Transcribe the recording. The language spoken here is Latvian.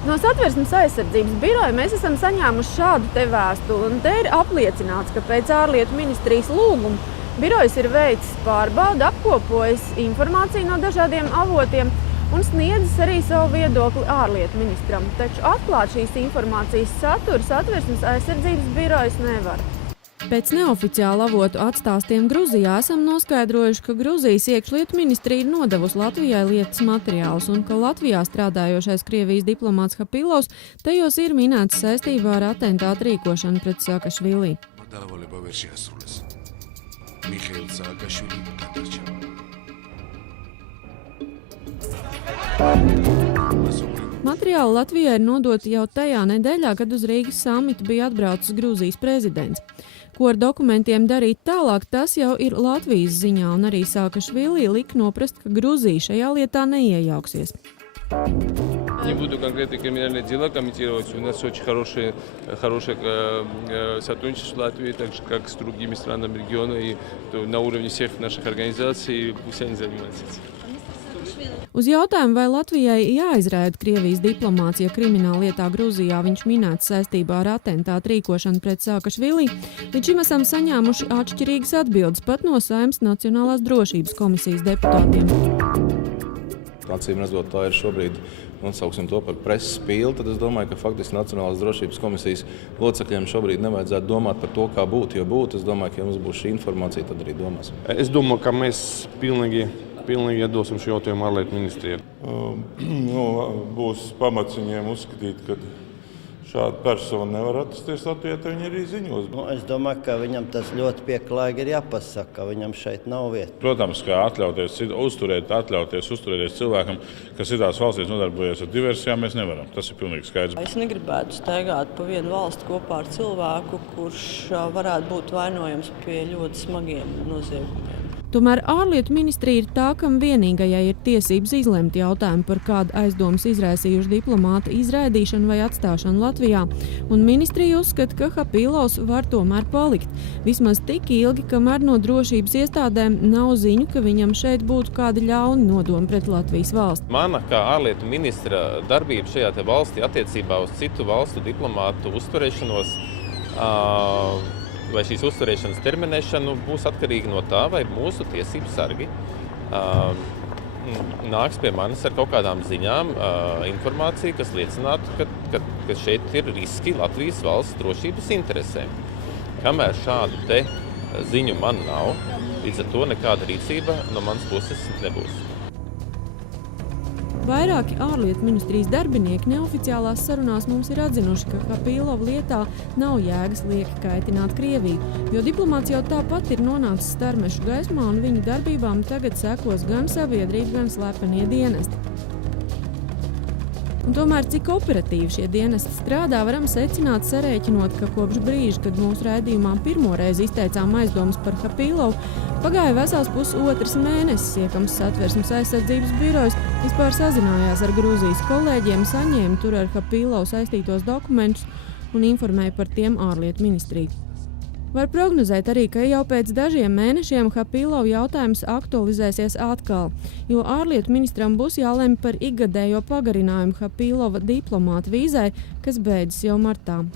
No Satversmes aizsardzības biroja mēs esam saņēmuši šādu te vēstuli, un te ir apliecināts, ka pēc ārlietu ministrijas lūguma birojs ir veicis pārbaudi, apkopojis informāciju no dažādiem avotiem un sniedzis arī savu viedokli ārlietu ministram. Taču atklāt šīs informācijas saturu Satversmes aizsardzības birojas nevar. Pēc neoficiāla avotu atstāstiem Gruzijā esam noskaidrojuši, ka Gruzijas iekšlietu ministrija ir nodevusi Latvijai lietas materiālus un ka Latvijā strādājošais Krievijas diplomāts Hapilovs tajos ir minēts saistībā ar atentātu rīkošanu pret Saakašvili. Materiāli Latvijai ir nodoti jau tajā nedēļā, kad uz Rīgas samitu bija atbraucis Gruzijas prezidents. Ko ar dokumentiem darīt tālāk, tas jau ir Latvijas ziņā, un arī Saakašvili lika noprast, ka Gruzija šajā lietā neiejauksies. Не буду конкретно криминальные дела комментировать. У нас очень хорошее сотрудничество с Латвией, так же как с другими странами региона, и на уровне всех наших организаций пусть они занимаются. Uz jautājumu, vai Latvijai jāizraida Krievijas diplomāts, ja krimināllietā Gruzijā viņš minēts saistībā ar atentātu rīkošanu pret Saakašvili, līdz šim esam saņēmuši atšķirīgas atbildes pat no Saeimas Nacionālās drošības komisijas deputātiem. Acīm redzot, tā ir šobrīd, nosauksim to par preses pīli, tad es domāju, ka faktiski Nacionālās drošības komisijas locekļiem šobrīd nevajadzētu domāt par to, kā būtu, jo būtu. Es domāju, ka ja mums būs šī informācija, tad arī domāsim. Es domāju, ka mēs pilnīgi iedosim šo jautājumu ārlietu ministrijai. Būs pamats viņiem uzskatīt, ka šāda persona nevar atrasties Latvijā, tad viņi arī ziņos. Es domāju, ka viņam tas ļoti pieklājīgi ir jāpasaka, ka viņam šeit nav vieta. Protams, ka atļauties uzturēties cilvēkam, kas citās valstīs nodarbojas ar diversijām, mēs nevaram. Tas ir pilnīgi skaidrs. Es negribētu staigāt pa vienu valsti kopā ar cilvēku, kurš varētu būt vainojams pie ļoti smagiem noziegumiem. Tomēr ārlietu ministrija ir tā, kam vienīgajai ir tiesības izlemt jautājumu par kādu aizdomas izraisījušu diplomāta izraidīšanu vai atstāšanu Latvijā, un ministrija uzskata, ka Hapilovs var tomēr palikt. Vismaz tik ilgi, kamēr no drošības iestādēm nav ziņu, ka viņam šeit būtu kādi ļauni nodomi pret Latvijas valsti. Mana kā ārlietu ministra darbība šajā te valstī attiecībā uz citu valstu diplomātu uzturēšanos vai šīs uzturēšanas terminēšanu būs atkarīga no tā, vai mūsu tiesību sargi nāks pie manis ar kaut kādām ziņām, informāciju, kas liecinātu, ka šeit ir riski Latvijas valsts drošības interesēm. Kamēr šādu te ziņu man nav, līdz ar to nekāda rīcība no manas puses nebūs. Vairāki ārlietu ministrijas darbinieki neoficiālās sarunās mums ir atzinuši, ka Hapilova lietā nav jēgas lieki kaitināt Krieviju, jo diplomāts jau tāpat ir nonācis starmešu gaismā un viņa darbībām tagad sekos gan sabiedrība, gan slepenie dienesti. Un tomēr, cik operatīvi šie dienesti strādā, varam secināt sarēķinot, ka kopš brīža, kad mūsu raidījumā pirmoreiz izteicām aizdomas par Hapilovu, pagāja vesels pusotrs mēnesis, iekams Satversmes aizsardzības birojs vispār sazinājās ar Gruzijas kolēģiem, saņēma tur ar Hapilovu saistītos dokumentus un informēja par tiem ārlietu ministriju. Var prognozēt arī, ka jau pēc dažiem mēnešiem Hapilova jautājums aktualizēsies atkal, jo ārlietu ministram būs jālemj par ikgadējo pagarinājumu Hapilova diplomāta vīzai, kas beidzas jau martā.